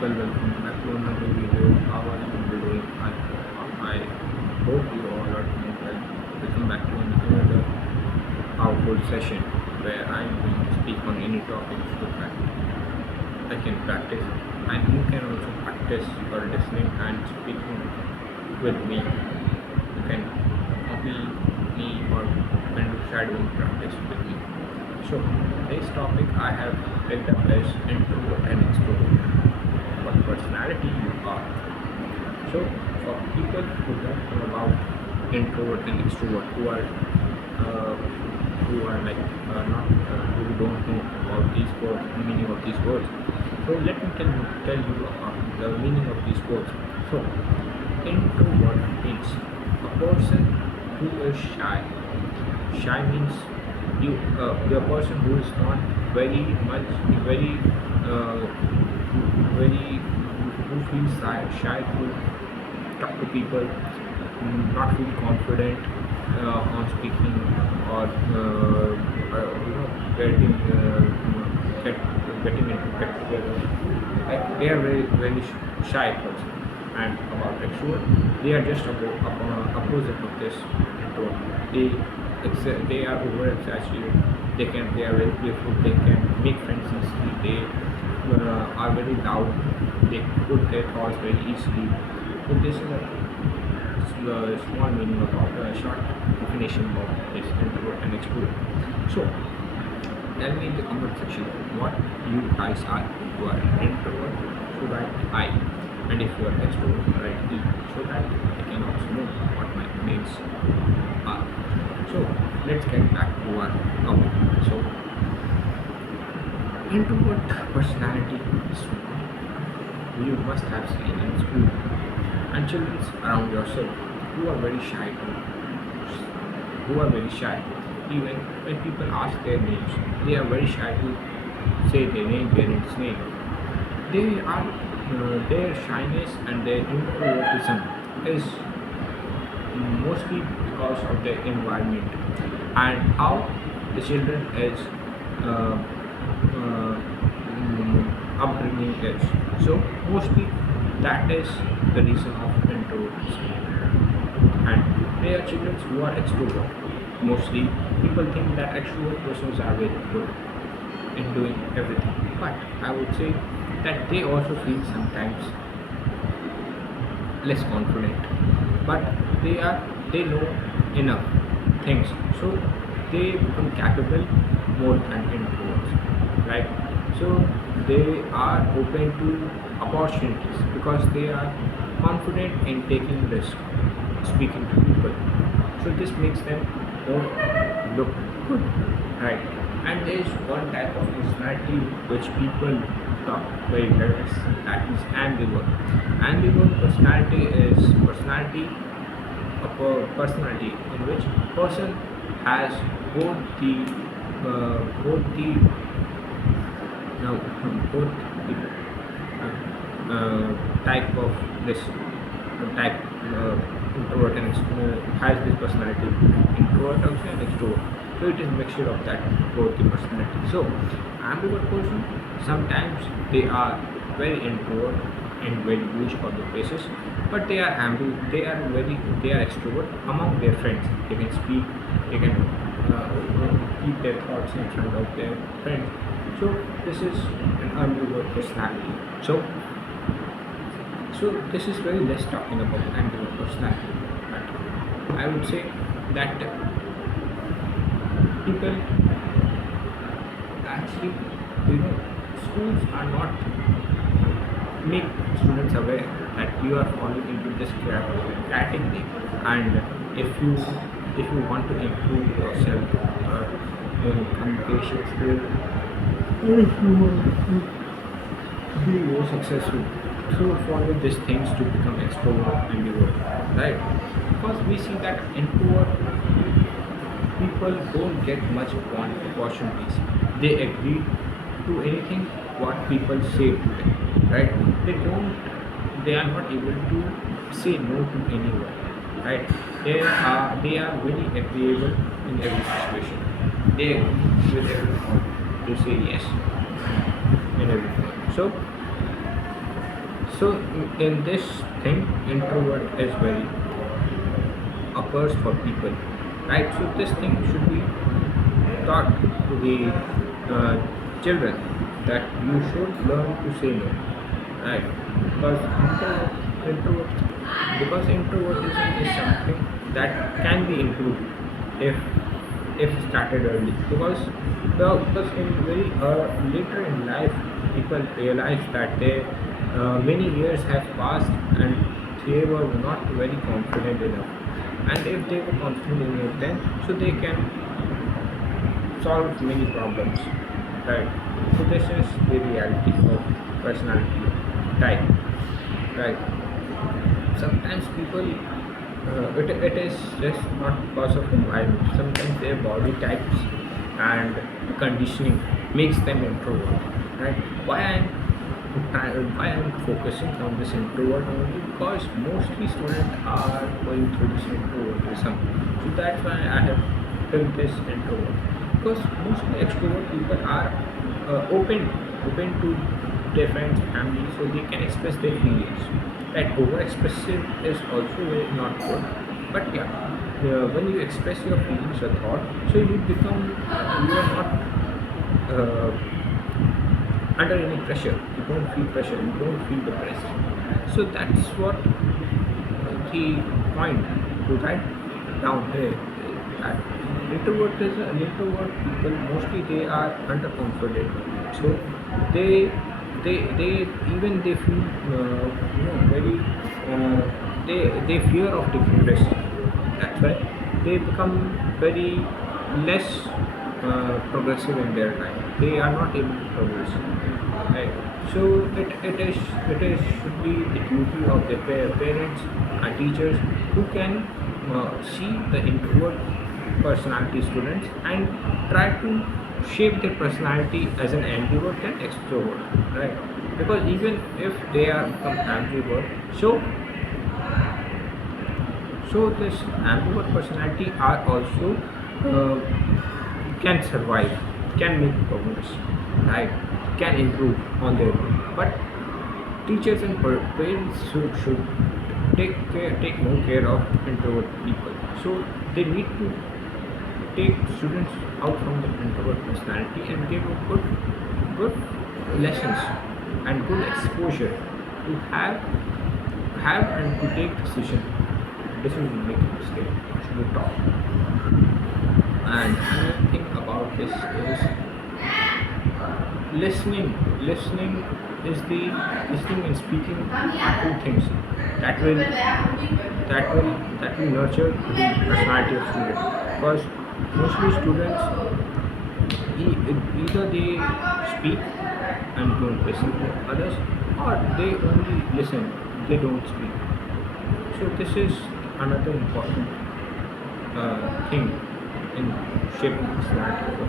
people, welcome back to another video. How are you doing? I hope you all are doing well. Welcome back to another powerful session where I am going to speak on any topics so that I can practice and you can also practice or listening and speaking with me. You can copy me or you can do shadowing practice with me. So this topic I have picked up is introvert and extrovert. What personality you are. So for people who don't know about introvert and extrovert, uh, not who don't know about these words, the meaning of these words. So let me tell you about the meaning of these words. So introvert means a person who is shy. Shy means you're a person who is not very much very uh, very who feels shy to talk to people, not feel confident on speaking or getting get, getting into get together. Like they are very shy person. And about extrovert, they are just opposite of this introvert. They are over exaggerated. They are very playful. They can make friends easily. They are very loud. They put their thoughts very easily. So this is a small meaning about a short definition of this introvert and extrovert. So tell me in the comment section what you guys are. You are an introvert, so write I, and if you are extrovert, write E, so that I can also know what my names are. So let's get back to our topic. So introvert personality is you must have seen in school and children around yourself who are very shy even when people ask their names, they are very shy to say their name, parents name. They are their shyness and their introvertism is mostly because of their environment and how the children is uh, uh, upbringing is. So mostly that is the reason of introversion. And there are children who are extrovert. Mostly people think that extrovert persons are very good in doing everything. But I would say that they also feel sometimes less confident. But they know enough things. So they become capable more than introverts. Right? So they are open to opportunities because they are confident in taking risk, speaking to people. So this makes them more look good, right? And there is one type of personality which people talk very less, that is ambivert. Ambivert personality is personality in which person has both the now both the type of this type introvert and has this personality, introvert also and extrovert. So it is mixture of that both the personality. So ambivert person, sometimes they are very introvert in very huge public places, but they are extrovert among their friends. They can speak, they can keep their thoughts in front of their friends. So this is an ambivert personality. So this is very less talking about ambivert personality. But I would say that people actually, schools are not make students aware that you are falling into this category, and if you want to improve yourself, communication skill, if you want to be more successful, so follow these things to become extrovert and introvert, right? Because we see that introvert people don't get much opportunities. They agree to anything what people say to them, right? They are not able to say no to anyone, right? They are very agreeable in every situation. They agree with everyone to say yes in everything. So So in this thing, introvert is very occurs for people, right? So this thing should be taught to the children, that you should learn to say no, right? Because introvertism is something that can be improved if started early. Because in very later in life, people realize that many years have passed and they were not very confident enough. And if they were confident enough then, so they can solve many problems, right? So this is the reality of personality type, right? Sometimes people, it is just not because of environment. Sometimes their body types and conditioning makes them introvert, right? Why I'm focusing on this introvert only, because mostly students are going through this introvertism. So that's why I have picked this introvert, because mostly extrovert people are open to their friends, family, so they can express their feelings. That over expressive is also very not good, but yeah, when you express your feelings or thought, so you are not uh, under any pressure. You don't feel pressure, you don't feel depressed. So that's what the point to write down here, that introvert people mostly they are underconfident. So they they even they feel very they fear of taking risk. That's why they become very less progressive in their life. They are not able to progress. Right. So it is should be the duty of the parents and teachers who can see the introvert personality students and try to shape their personality as an ambivert and extrovert, right? Because even if they are become ambivert, so this ambivert personality are also uh, can survive, can make progress, right? Can improve on their own. But teachers and parents should take more care of introvert people. So they need to take students out from the introvert personality and give a good lessons and good exposure to have and to take decision making skill should be taught. And another thing about this is listening. Listening and speaking are two things that will nurture the personality of student. Because mostly students, either they speak and don't listen to others, or they only listen, they don't speak. So this is another important thing in shaping the personality of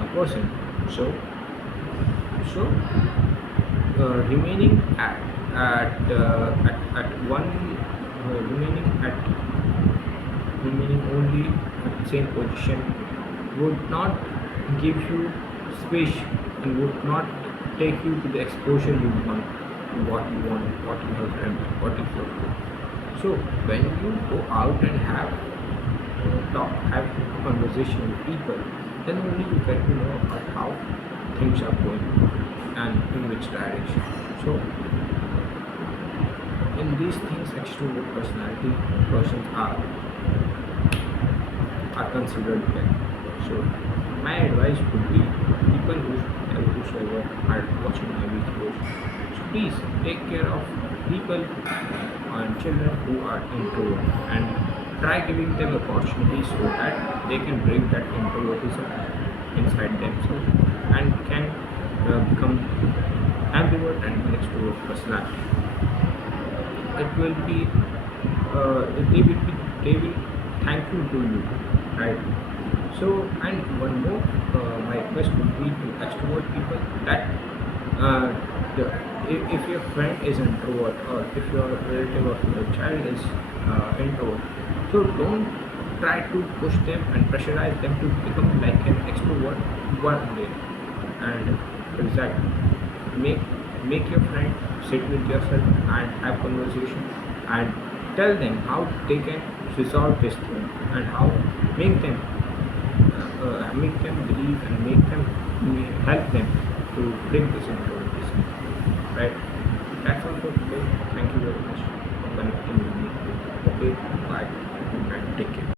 a person. So remaining at one remaining at remaining only at the same position would not give you space and would not take you to the exposure you want, what you have dreamt, what is your goal. So when you go out and have conversation with people, then only you get to know about how things are going and in which direction. So in these things, extrovert personality persons are considered well. So my advice would be people whosoever are watching my videos, so please take care of people and children who are introvert and try giving them opportunities so that they can bring that introvertism inside themselves and can become ambivert and extrovert personality. It will be they will thank you to you, right? So, and one more, my request would be to extrovert people that uh, the, if your friend is introvert or if your relative or your child is introvert, so don't try to push them and pressurize them to become like an extrovert one day. And exactly, make make your friend sit with yourself and have conversation and tell them how they can resolve this thing and how make them make them believe and make them help them to bring this into a business. Right? That's all for today. Thank you very much for connecting with me. Okay, bye. Good night. Take care.